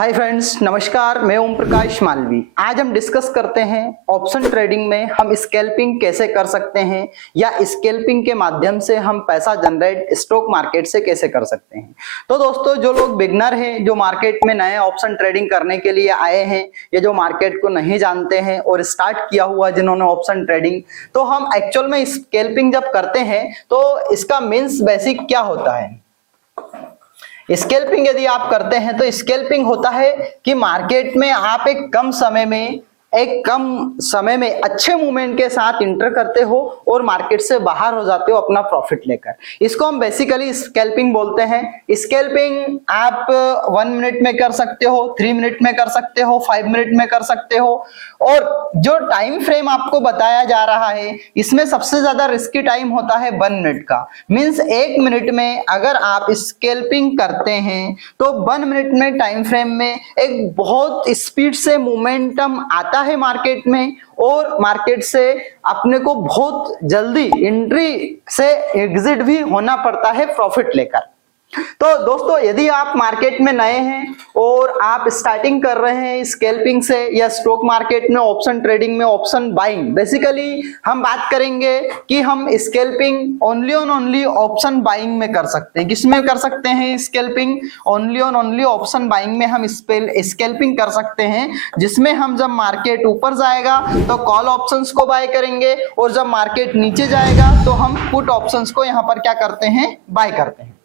Hi friends, नमस्कार। मैं ओम प्रकाश मालवी। आज हम डिस्कस करते हैं ऑप्शन ट्रेडिंग में हम स्कैल्पिंग कैसे कर सकते हैं या स्कैल्पिंग के माध्यम से हम पैसा जनरेट स्टॉक मार्केट से कैसे कर सकते हैं। तो दोस्तों, जो लोग बिगनर हैं, जो मार्केट में नए ऑप्शन ट्रेडिंग करने के लिए आए हैं या जो मार्केट को नहीं जानते हैं और स्टार्ट किया हुआ जिन्होंने ऑप्शन ट्रेडिंग, तो हम एक्चुअल में स्कैल्पिंग जब करते हैं तो इसका मीन्स बेसिक क्या होता है। स्कैल्पिंग यदि आप करते हैं तो स्कैल्पिंग होता है कि मार्केट में आप एक कम समय में अच्छे मूवमेंट के साथ इंटर करते हो और मार्केट से बाहर हो जाते हो अपना प्रॉफिट लेकर। इसको हम बेसिकली स्कैल्पिंग बोलते हैं। स्कैल्पिंग आप 1 मिनट में कर सकते हो, 3 मिनट में कर सकते हो, 5 मिनट में कर सकते हो। और जो टाइम फ्रेम आपको बताया जा रहा है इसमें सबसे ज्यादा रिस्की टाइम होता है 1 मिनट का। मींस 1 मिनट में अगर आप स्कैल्पिंग करते हैं तो 1 मिनट में टाइम फ्रेम में एक बहुत स्पीड से मोमेंटम आता है मार्केट में और मार्केट से अपने को बहुत जल्दी एंट्री से एग्जिट भी होना पड़ता है प्रॉफिट लेकर। तो दोस्तों, यदि आप मार्केट में नए हैं और आप स्टार्टिंग कर रहे हैं स्कैल्पिंग से या स्टॉक मार्केट में ऑप्शन ट्रेडिंग में ऑप्शन बाइंग, बेसिकली हम बात करेंगे कि हम स्कैल्पिंग ओनली ऑप्शन बाइंग में कर सकते हैं। किसमें कर सकते हैं स्कैल्पिंग? ओनली ऑप्शन बाइंग में हम स्कैल्पिंग कर सकते हैं, जिसमें हम जब मार्केट ऊपर जाएगा तो कॉल ऑप्शंस को बाय करेंगे और जब मार्केट नीचे जाएगा तो हम पुट ऑप्शंस को यहां पर क्या करते हैं? बाय करते हैं।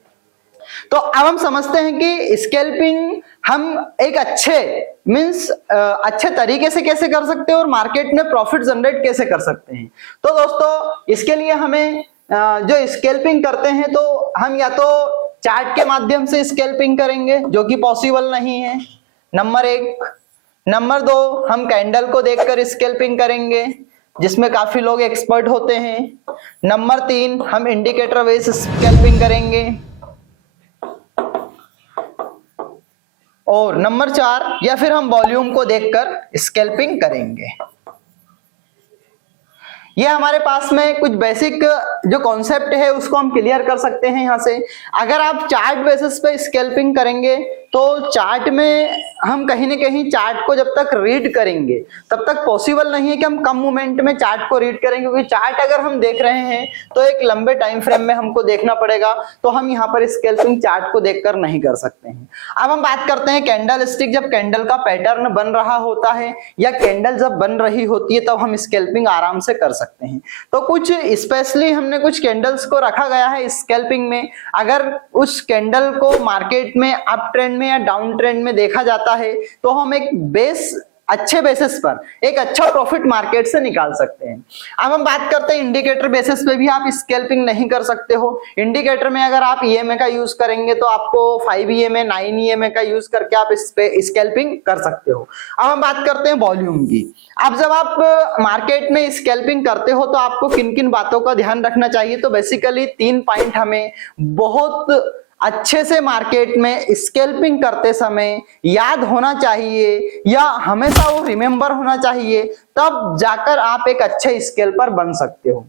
तो अब हम समझते हैं कि स्कैल्पिंग हम एक अच्छे तरीके से कैसे कर सकते हैं और मार्केट में प्रॉफिट जनरेट कैसे कर सकते हैं। तो दोस्तों, इसके लिए हमें जो स्कैल्पिंग करते हैं तो हम या तो चार्ट के माध्यम से स्कैल्पिंग करेंगे, जो कि पॉसिबल नहीं है, नंबर 1। नंबर 2, हम कैंडल को देखकर स्कैल्पिंग करेंगे, जिसमें काफी लोग एक्सपर्ट होते हैं। नंबर 3, हम इंडिकेटर बेस स्कैल्पिंग करेंगे। और नंबर 4, या फिर हम वॉल्यूम को देखकर स्कैल्पिंग करेंगे। ये हमारे पास में कुछ बेसिक जो कॉन्सेप्ट है उसको हम क्लियर कर सकते हैं यहां से। अगर आप चार्ट बेसिस पे स्कैल्पिंग करेंगे तो चार्ट में हम कहीं ना कहीं चार्ट को जब तक रीड करेंगे तब तक पॉसिबल नहीं है कि हम कम मोमेंट में चार्ट को रीड करेंगे, क्योंकि चार्ट अगर हम देख रहे हैं तो एक लंबे टाइम फ्रेम में हमको देखना पड़ेगा, तो हम यहाँ पर स्कैल्पिंग चार्ट को देखकर नहीं कर सकते हैं। अब हम बात करते हैं कैंडल स्टिक। जब कैंडल का पैटर्न बन रहा होता है या कैंडल जब बन रही होती है तब हम स्कैल्पिंग आराम से कर सकते हैं। तो कुछ स्पेशली हमने कुछ कैंडल्स को रखा गया है स्कैल्पिंग में। अगर उस कैंडल को मार्केट में अप ट्रेंड में या डाउन ट्रेंड में देखा जाता है तो हम एक अच्छे बेसिस पर एक अच्छा प्रॉफिट मार्केट से निकाल सकते हैं। अब हम बात करते हैं इंडिकेटर बेसिस पे भी आप स्कैल्पिंग नहीं कर सकते हो। इंडिकेटर में अगर आप ईएमए का यूज करेंगे तो आपको 5 ईएमए 9 ईएमए का यूज करके आप इस पे स्कैल्पिंग कर सकते हो। अब हम बात करते हैं वॉल्यूम की। अब जब आप मार्केट में स्कैल्पिंग करते हो तो आपको किन किन बातों का ध्यान रखना चाहिए? तो बेसिकली 3 पॉइंट हमें बहुत अच्छे से मार्केट में स्कैल्पिंग करते समय याद होना चाहिए या हमेशा वो रिमेंबर होना चाहिए, तब जाकर आप एक अच्छे स्कैल्पर बन सकते हो।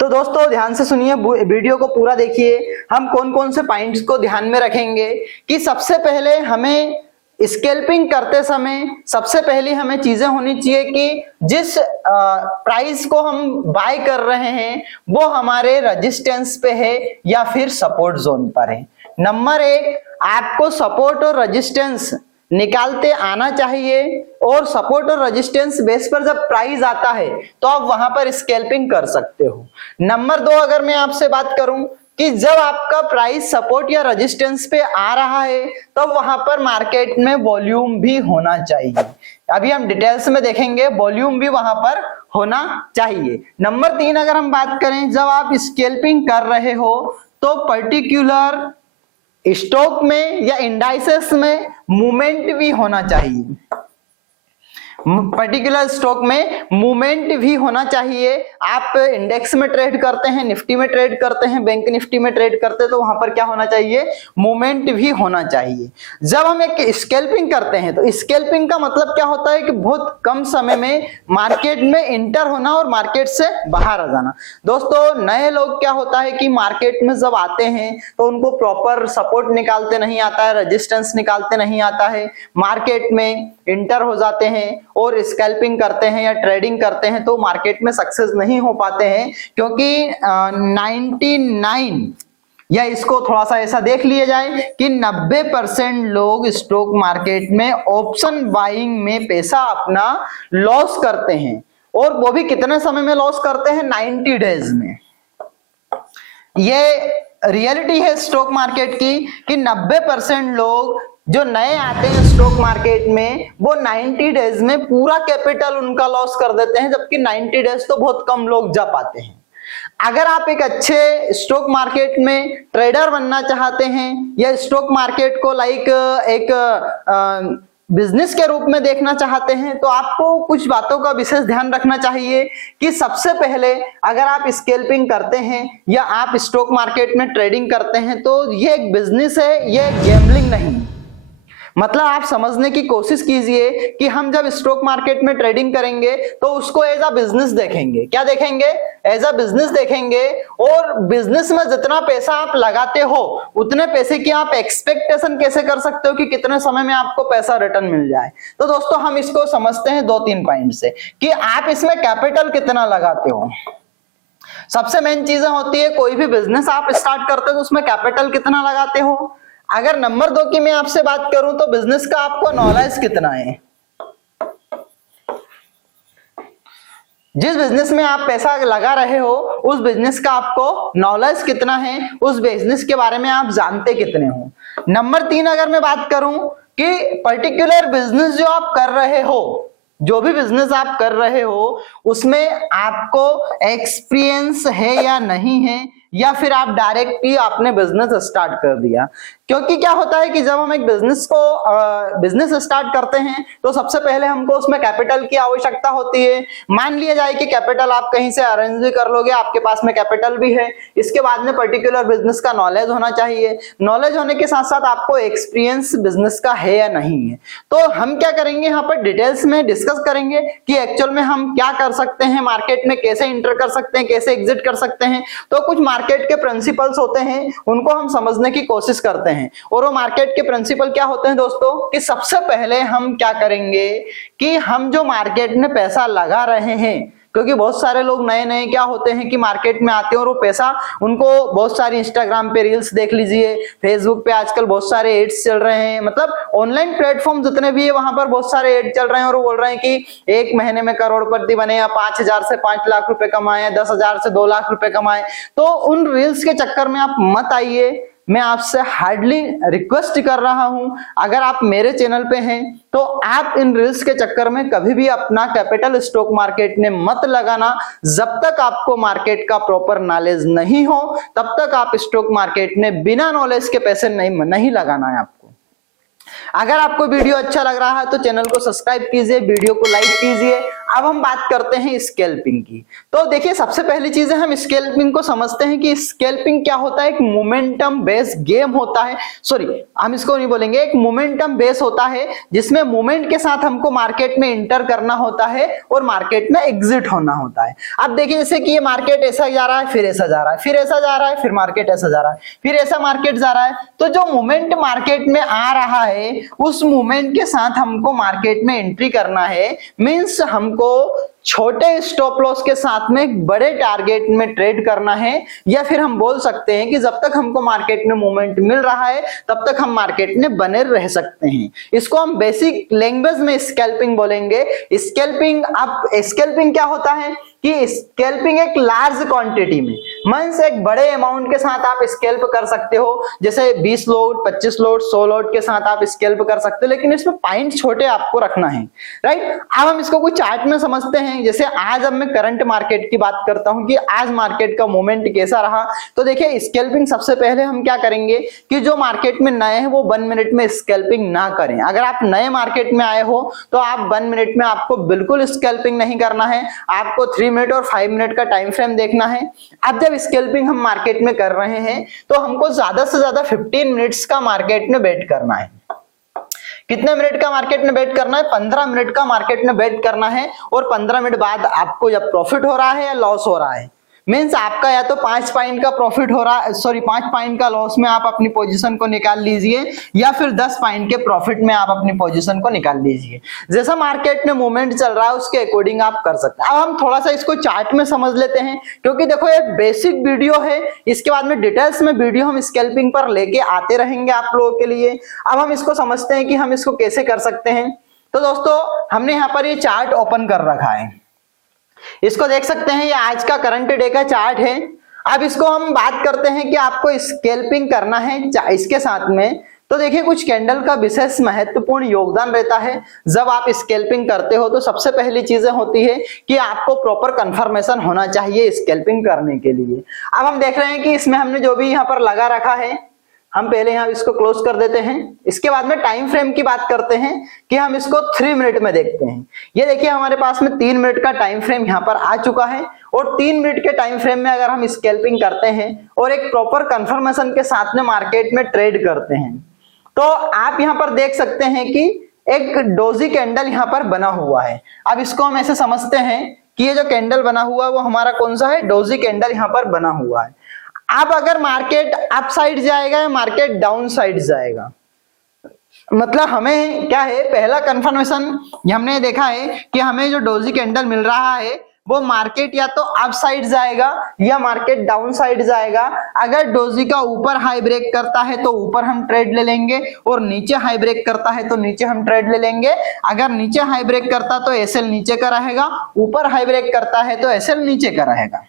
तो दोस्तों, ध्यान से सुनिए, वीडियो को पूरा देखिए। हम कौन कौन से पॉइंट्स को ध्यान में रखेंगे कि सबसे पहले हमें स्कैल्पिंग करते समय सबसे पहली हमें चीजें होनी चाहिए कि जिस प्राइस को हम बाय कर रहे हैं वो हमारे रेजिस्टेंस पे है या फिर सपोर्ट जोन पर है। नंबर 1, आपको सपोर्ट और रेजिस्टेंस निकालते आना चाहिए और सपोर्ट और रेजिस्टेंस बेस पर जब प्राइस आता है तो आप वहां पर स्कैल्पिंग कर सकते हो। नंबर 2, अगर मैं आपसे बात करूं कि जब आपका प्राइस सपोर्ट या रेजिस्टेंस पे आ रहा है तो वहां पर मार्केट में वॉल्यूम भी होना चाहिए। अभी हम डिटेल्स में देखेंगे, वॉल्यूम भी वहां पर होना चाहिए। नंबर 3, अगर हम बात करें जब आप स्कैल्पिंग कर रहे हो तो पर्टिकुलर स्टॉक में या इंडाइसेस में मूवमेंट भी होना चाहिए। पर्टिकुलर स्टॉक में मूवमेंट भी होना चाहिए। आप इंडेक्स में ट्रेड करते हैं, निफ्टी में ट्रेड करते हैं, बैंक निफ्टी में ट्रेड करते हैं, तो वहां पर क्या होना चाहिए, मूवमेंट भी होना चाहिए। जब हम एक स्कैल्पिंग करते हैं तो स्कैल्पिंग का मतलब क्या होता है कि बहुत कम समय में मार्केट में इंटर होना और मार्केट से बाहर आ जाना। दोस्तों नए लोग क्या होता है कि मार्केट में जब आते हैं तो उनको प्रॉपर सपोर्ट निकालते नहीं आता है, रेजिस्टेंस निकालते नहीं आता है, मार्केट में इंटर हो जाते हैं और स्कैल्पिंग करते हैं या ट्रेडिंग करते हैं तो मार्केट में सक्सेस नहीं हो पाते हैं, क्योंकि 99 या इसको थोड़ा सा ऐसा देख लिया जाए कि 90% लोग स्टॉक मार्केट में ऑप्शन बाइंग में पैसा अपना लॉस करते हैं, और वो भी कितने समय में लॉस करते हैं, 90 डेज में। ये रियलिटी है स्टॉक मार्केट की कि 90% लोग जो नए आते हैं स्टॉक मार्केट में वो 90 डेज में पूरा कैपिटल उनका लॉस कर देते हैं, जबकि 90 डेज तो बहुत कम लोग जा पाते हैं। अगर आप एक अच्छे स्टॉक मार्केट में ट्रेडर बनना चाहते हैं या स्टॉक मार्केट को लाइक एक बिजनेस के रूप में देखना चाहते हैं तो आपको कुछ बातों का विशेष ध्यान रखना चाहिए कि सबसे पहले अगर आप स्कैल्पिंग करते हैं या आप स्टॉक मार्केट में ट्रेडिंग करते हैं तो ये एक बिजनेस है, ये गैम्बलिंग नहीं। मतलब आप समझने की कोशिश कीजिए कि हम जब स्टॉक मार्केट में ट्रेडिंग करेंगे तो उसको एज अ बिजनेस देखेंगे। क्या देखेंगे, एज अ बिजनेस देखेंगे, और बिजनेस में जितना पैसा आप लगाते हो उतने पैसे की आप एक्सपेक्टेशन कैसे कर सकते हो कि कितने समय में आपको पैसा रिटर्न मिल जाए। तो दोस्तों हम इसको समझते हैं 2-3 पॉइंट से कि आप इसमें कैपिटल कितना लगाते हो। सबसे मेन चीजें होती है, कोई भी बिजनेस आप स्टार्ट करते हो तो उसमें कैपिटल कितना लगाते हो। अगर नंबर 2 की मैं आपसे बात करूं तो बिजनेस का आपको नॉलेज कितना है। जिस बिजनेस में आप पैसा लगा रहे हो उस बिजनेस का आपको नॉलेज कितना है, उस बिजनेस के बारे में आप जानते कितने हो। नंबर 3 अगर मैं बात करूं कि पर्टिकुलर बिजनेस जो आप कर रहे हो, जो भी बिजनेस आप कर रहे हो उसमें आपको एक्सपीरियंस है या नहीं है, या फिर आप डायरेक्ट ही आपने बिजनेस स्टार्ट कर दिया। क्योंकि क्या होता है कि जब हम एक बिजनेस स्टार्ट करते हैं तो सबसे पहले हमको उसमें कैपिटल की आवश्यकता होती है। मान लिया जाए कि कैपिटल आप कहीं से अरेंज भी कर लोगे, आपके पास में कैपिटल भी है, इसके बाद में पर्टिकुलर बिजनेस का नॉलेज होना चाहिए। नॉलेज होने के साथ साथ आपको एक्सपीरियंस बिजनेस का है या नहीं है। तो हम क्या करेंगे, यहाँ पर डिटेल्स में डिस्कस करेंगे कि एक्चुअल में हम क्या कर सकते हैं, मार्केट में कैसे इंटर कर सकते हैं, कैसे एग्जिट कर सकते हैं। तो कुछ मार्केट के प्रिंसिपल्स होते हैं उनको हम समझने की कोशिश करते हैं। और वो मार्केट के प्रिंसिपल क्या होते हैं दोस्तों, कि सबसे पहले हम क्या करेंगे कि हम जो मार्केट में पैसा लगा रहे हैं, क्योंकि बहुत सारे लोग नए नए क्या होते हैं कि मार्केट में आते हैं और वो पैसा उनको बहुत सारी इंस्टाग्राम पे रील्स देख लीजिए, फेसबुक पे आजकल बहुत सारे एड्स चल रहे हैं, मतलब ऑनलाइन प्लेटफॉर्म जितने भी है वहां पर बहुत सारे एड चल रहे हैं और वो बोल रहे हैं कि 1 महीने में करोड़पति बने, या 5,000 से 5 लाख रुपए कमाए, 10,000 से 2 लाख रुपए कमाए। तो उन रील्स के चक्कर में आप मत आइए। मैं आपसे हार्डली रिक्वेस्ट कर रहा हूं, अगर आप मेरे चैनल पे हैं तो आप इन रील्स के चक्कर में कभी भी अपना कैपिटल स्टॉक मार्केट में मत लगाना। जब तक आपको मार्केट का प्रॉपर नॉलेज नहीं हो तब तक आप स्टॉक मार्केट में बिना नॉलेज के पैसे नहीं लगाना है आपको। अगर आपको वीडियो अच्छा लग रहा है तो चैनल को सब्सक्राइब कीजिए, वीडियो को लाइक कीजिए। अब हम बात करते हैं स्कैल्पिंग की। तो देखिए सबसे पहली चीज है, हम स्कैल्पिंग को समझते हैं कि स्कैल्पिंग क्या होता है। एक मोमेंटम बेस गेम होता है, सॉरी हम इसको नहीं बोलेंगे, एक मोमेंटम बेस होता है जिसमें मोमेंट के साथ हमको मार्केट में इंटर करना होता है और मार्केट में एग्जिट होना होता है। अब देखिए जैसे कि ये मार्केट ऐसा जा रहा है, फिर ऐसा जा रहा है, फिर ऐसा जा रहा है, फिर मार्केट ऐसा जा रहा है, फिर ऐसा मार्केट जा रहा है। तो जो मोमेंट मार्केट में आ रहा है उस मोमेंट के साथ हमको मार्केट में एंट्री करना है। मींस हमको छोटे स्टॉप लॉस के साथ में बड़े टारगेट में ट्रेड करना है, या फिर हम बोल सकते हैं कि जब तक हमको मार्केट में मूवमेंट मिल रहा है तब तक हम मार्केट में बने रह सकते हैं। इसको हम बेसिक लैंग्वेज में स्कैल्पिंग बोलेंगे। स्कैल्पिंग क्या होता है कि स्कैल्पिंग एक लार्ज क्वांटिटी में, मींस एक बड़े अमाउंट के साथ आप स्कैल्प कर सकते हो, जैसे 20 लोड, 25 लोड, 100 लोड के साथ आप स्कैल्प कर सकते हो, लेकिन इसमें पॉइंट छोटे आपको रखना है, राइट। अब हम इसको कुछ चार्ट में समझते हैं। जैसे आज अब मैं करंट मार्केट की बात करता हूं कि आज मार्केट का मोमेंट कैसा रहा। तो देखिए स्कैल्पिंग सबसे पहले हम क्या करेंगे कि जो मार्केट में नए हैं वो 1 मिनट में स्कैल्पिंग ना करें। अगर आप नए मार्केट में आए हो तो आप 1 मिनट में आपको बिल्कुल स्कैल्पिंग नहीं करना है, आपको 3 मिनट और 5 मिनट का टाइम फ्रेम देखना है। अब जब स्कैल्पिंग हम मार्केट में कर रहे हैं तो हमको ज्यादा से ज्यादा 15 मिनट्स का मार्केट में वेट करना है। कितने मिनट का मार्केट में वेट करना है? 15 मिनट का मार्केट में वेट करना है। और 15 मिनट बाद आपको जब प्रॉफिट हो रहा है या लॉस हो रहा है, मींस आपका या तो 5 पॉइंट का प्रॉफिट हो रहा है, 5 पॉइंट का लॉस में आप अपनी पोजीशन को निकाल लीजिए, या फिर 10 पॉइंट के प्रॉफिट में आप अपनी पोजीशन को निकाल लीजिए। जैसा मार्केट में मूवमेंट चल रहा है उसके अकॉर्डिंग आप कर सकते हैं। अब हम थोड़ा सा इसको चार्ट में समझ लेते हैं, क्योंकि देखो ये बेसिक वीडियो है, इसके बाद में डिटेल्स में वीडियो हम स्कैल्पिंग पर लेके आते रहेंगे आप लोगों के लिए। अब हम इसको समझते हैं कि हम इसको कैसे कर सकते हैं। तो दोस्तों हमने यहाँ पर ये चार्ट ओपन कर रखा है, इसको देख सकते हैं, ये आज का करंट डे का चार्ट है। अब इसको हम बात करते हैं कि आपको स्कैल्पिंग करना है इसके साथ में। तो देखिए कुछ कैंडल का विशेष महत्वपूर्ण योगदान रहता है। जब आप स्कैल्पिंग करते हो तो सबसे पहली चीजें होती है कि आपको प्रॉपर कंफर्मेशन होना चाहिए स्कैल्पिंग करने के लिए। अब हम देख रहे हैं कि इसमें हमने जो भी यहाँ पर लगा रखा है, हम पहले यहाँ इसको क्लोज कर देते हैं। इसके बाद में टाइम फ्रेम की बात करते हैं कि हम इसको 3 मिनट में देखते हैं। ये देखिए हमारे पास में 3 मिनट का टाइम फ्रेम यहाँ पर आ चुका है, और 3 मिनट के टाइम फ्रेम में अगर हम स्कैल्पिंग करते हैं और एक प्रॉपर कंफर्मेशन के साथ में मार्केट में ट्रेड करते हैं, तो आप यहाँ पर देख सकते हैं कि एक डोजी कैंडल यहाँ पर बना हुआ है। अब इसको हम ऐसे समझते हैं कि ये जो कैंडल बना हुआ है वो हमारा कौन सा है? डोजी कैंडल यहाँ पर बना हुआ है। अब अगर मार्केट अप साइड जाएगा या मार्केट डाउन साइड जाएगा, मतलब हमें क्या है, पहला कंफर्मेशन हमने देखा है कि हमें जो डोजी कैंडल मिल रहा है वो मार्केट या तो अप साइड जाएगा या मार्केट डाउन साइड जाएगा। अगर डोजी का ऊपर हाई ब्रेक करता है तो ऊपर हम ट्रेड ले लेंगे, और नीचे हाई ब्रेक करता है तो नीचे हम ट्रेड ले लेंगे। अगर नीचे हाई ब्रेक करता तो एसएल नीचे का रहेगा, ऊपर हाई ब्रेक करता है तो एसएल नीचे का रहेगा।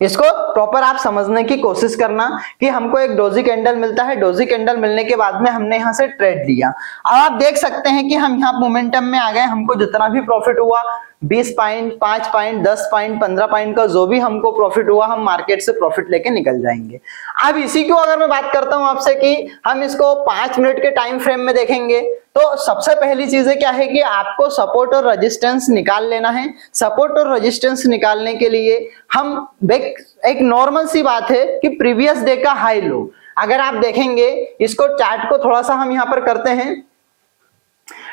इसको प्रॉपर आप समझने की कोशिश करना कि हमको एक डोजी कैंडल मिलता है, डोजी कैंडल मिलने के बाद में हमने यहाँ से ट्रेड लिया। अब आप देख सकते हैं कि हम यहाँ मोमेंटम में आ गए, हमको जितना भी प्रॉफिट हुआ 20 पॉइंट, 5 पॉइंट, 10 पॉइंट, 15 पॉइंट का जो भी हमको प्रॉफिट हुआ हम मार्केट से प्रॉफिट लेके निकल जाएंगे। अब इसी को अगर मैं बात करता हूं आपसे कि हम इसको 5 मिनट के टाइम फ्रेम में देखेंगे, तो सबसे पहली चीज क्या है कि आपको सपोर्ट और रेजिस्टेंस निकाल लेना है। सपोर्ट और रेजिस्टेंस निकालने के लिए हम एक नॉर्मल सी बात है कि प्रीवियस डे का हाई लो, अगर आप देखेंगे इसको चार्ट को थोड़ा सा हम यहाँ पर करते हैं,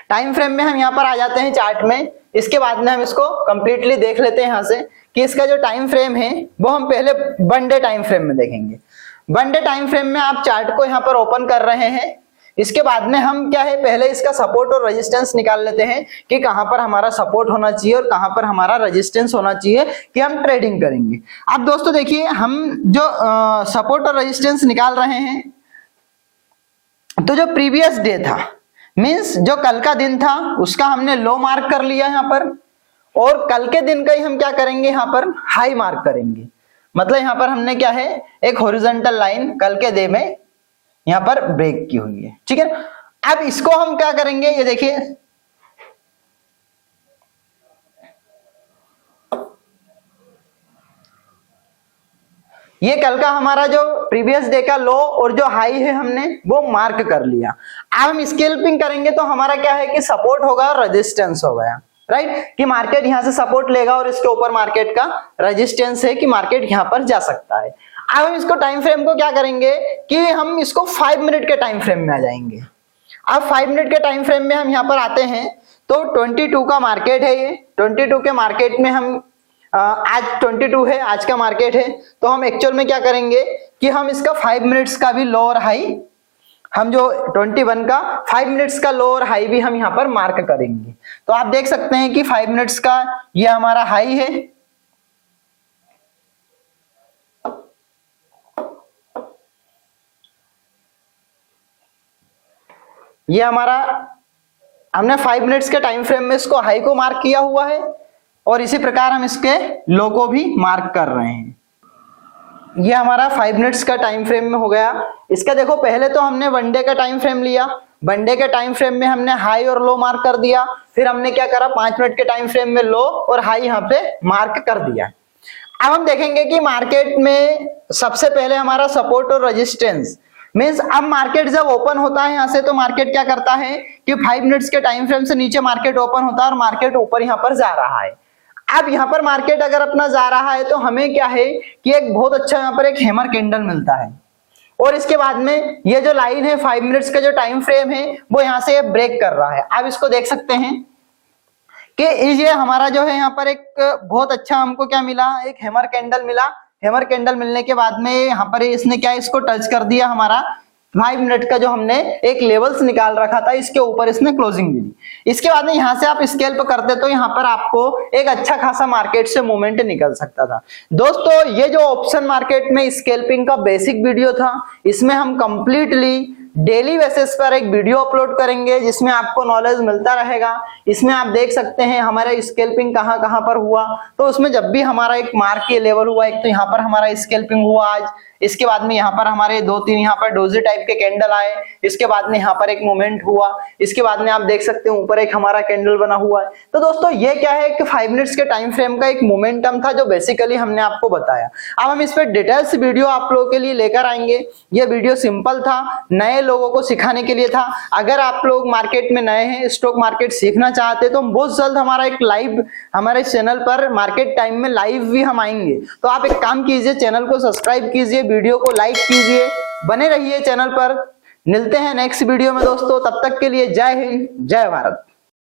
टाइम फ्रेम में हम यहाँ पर आ जाते हैं चार्ट में। इसके बाद में हम इसको कंप्लीटली देख लेते हैं यहाँ से कि इसका जो टाइम फ्रेम है वो हम पहले 1 डे टाइम फ्रेम में देखेंगे। 1 डे टाइम फ्रेम में आप चार्ट को यहाँ पर ओपन कर रहे हैं। इसके बाद में हम क्या है, पहले इसका सपोर्ट और रेजिस्टेंस निकाल लेते हैं कि कहां पर हमारा सपोर्ट होना चाहिए और कहां पर हमारा रेजिस्टेंस होना चाहिए कि हम ट्रेडिंग करेंगे। अब दोस्तों देखिए हम जो सपोर्ट और रेजिस्टेंस निकाल रहे हैं, तो जो प्रीवियस डे था मींस जो कल का दिन था उसका हमने लो मार्क कर लिया यहाँ पर, और कल के दिन का ही हम क्या करेंगे, यहाँ पर हाई मार्क करेंगे। मतलब यहाँ पर हमने क्या है, एक हॉरिजॉन्टल लाइन कल के डे में यहाँ पर ब्रेक की हुई है, ठीक है। अब इसको हम क्या करेंगे, ये देखिए ये कल का हमारा जो प्रीवियस डे का लो और जो हाई है हमने वो मार्क कर लिया। अब हम स्कैल्पिंग करेंगे तो हमारा क्या है कि सपोर्ट होगा, रेजिस्टेंस हो गया, राइट, कि मार्केट यहां से सपोर्ट लेगा और इसके ऊपर मार्केट का रेजिस्टेंस है कि मार्केट यहां पर जा सकता है। अब हम इसको टाइम फ्रेम को क्या करेंगे कि हम इसको 5 मिनट के टाइम फ्रेम में आ जाएंगे। अब 5 मिनट के टाइम फ्रेम में हम यहाँ पर आते हैं तो 22 का मार्केट है, ये 22 के मार्केट में हम आज 22 है, आज का मार्केट है, तो हम एक्चुअल में क्या करेंगे कि हम इसका 5 मिनट्स का भी लो और हाई, हम जो 21 का 5 मिनट्स का लो और हाई भी हम यहाँ पर मार्क करेंगे। तो आप देख सकते हैं कि 5 मिनट्स का ये हमारा हाई है, ये हमारा हमने 5 मिनट्स के टाइम फ्रेम में इसको हाई को मार्क किया हुआ है। और इसी प्रकार हम इसके लो को भी मार्क कर रहे हैं। ये हमारा 5 मिनट्स का टाइम फ्रेम में हो गया। इसका देखो पहले तो हमने 1 डे का टाइम फ्रेम लिया, 1 डे के टाइम फ्रेम में हमने हाई और लो मार्क कर दिया, फिर हमने क्या करा 5 मिनट के टाइम फ्रेम में लो और हाई यहाँ पे मार्क कर दिया। अब हम देखेंगे कि मार्केट में सबसे पहले हमारा सपोर्ट और रेजिस्टेंस मींस अब मार्केट जब ओपन होता है यहाँ से तो मार्केट क्या करता है कि 5 मिनट्स के टाइम फ्रेम से नीचे मार्केट ओपन होता है और मार्केट ऊपर यहाँ पर जा रहा है। अब यहाँ पर मार्केट अगर अपना जा रहा है तो हमें क्या है कि एक बहुत अच्छा यहाँ पर एक हैमर कैंडल मिलता है और इसके बाद में ये जो लाइन है 5 मिनट्स का जो टाइम फ्रेम है वो यहाँ से ब्रेक कर रहा है। आप इसको देख सकते हैं कि ये हमारा जो है यहाँ पर एक बहुत अच्छा हमको क्या मिला, एक हैमर कैंडल मिला। हैमर कैंडल मिलने के बाद में यहाँ पर इसने क्या इसको टच कर दिया, हमारा 5 मिनट का जो हमने एक लेवल्स निकाल रखा था इसके ऊपर इसने क्लोजिंग दी। इसके बाद में यहाँ से आप स्केल्प करते तो यहाँ पर आपको एक अच्छा खासा मार्केट से मूवमेंट निकल सकता था। दोस्तों ये जो ऑप्शन मार्केट में स्केल्पिंग का बेसिक वीडियो था, इसमें हम कंप्लीटली डेली बेसिस पर एक वीडियो अपलोड करेंगे जिसमें आपको नॉलेज मिलता रहेगा। इसमें आप देख सकते हैं हमारा स्केल्पिंग कहाँ कहाँ पर हुआ, तो उसमें जब भी हमारा एक मार्क के लेवल हुआ, एक तो यहाँ पर हमारा स्केल्पिंग हुआ आज, इसके बाद में यहाँ पर हमारे 2-3 यहाँ पर डोजी टाइप के कैंडल आए, इसके बाद में यहाँ पर एक मोमेंट हुआ, इसके बाद में आप देख सकते हैं ऊपर एक हमारा कैंडल बना हुआ है। तो दोस्तों ये क्या है कि 5 मिनट्स के टाइम फ्रेम का एक मोमेंटम था जो बेसिकली हमने आपको बताया। अब हम इस पर डिटेल्स वीडियो आप लोगों के लिए लेकर आएंगे। ये वीडियो सिंपल था, नए लोगों को सिखाने के लिए था। अगर आप लोग मार्केट में नए हैं, स्टॉक मार्केट सीखना चाहते हैं तो बहुत जल्द हमारा एक लाइव हमारे चैनल पर मार्केट टाइम में लाइव भी हम आएंगे। तो आप एक काम कीजिए, चैनल को सब्सक्राइब कीजिए, वीडियो को लाइक कीजिए, बने रहिए चैनल पर। मिलते हैं नेक्स्ट वीडियो में दोस्तों, तब तक के लिए जय हिंद जय भारत।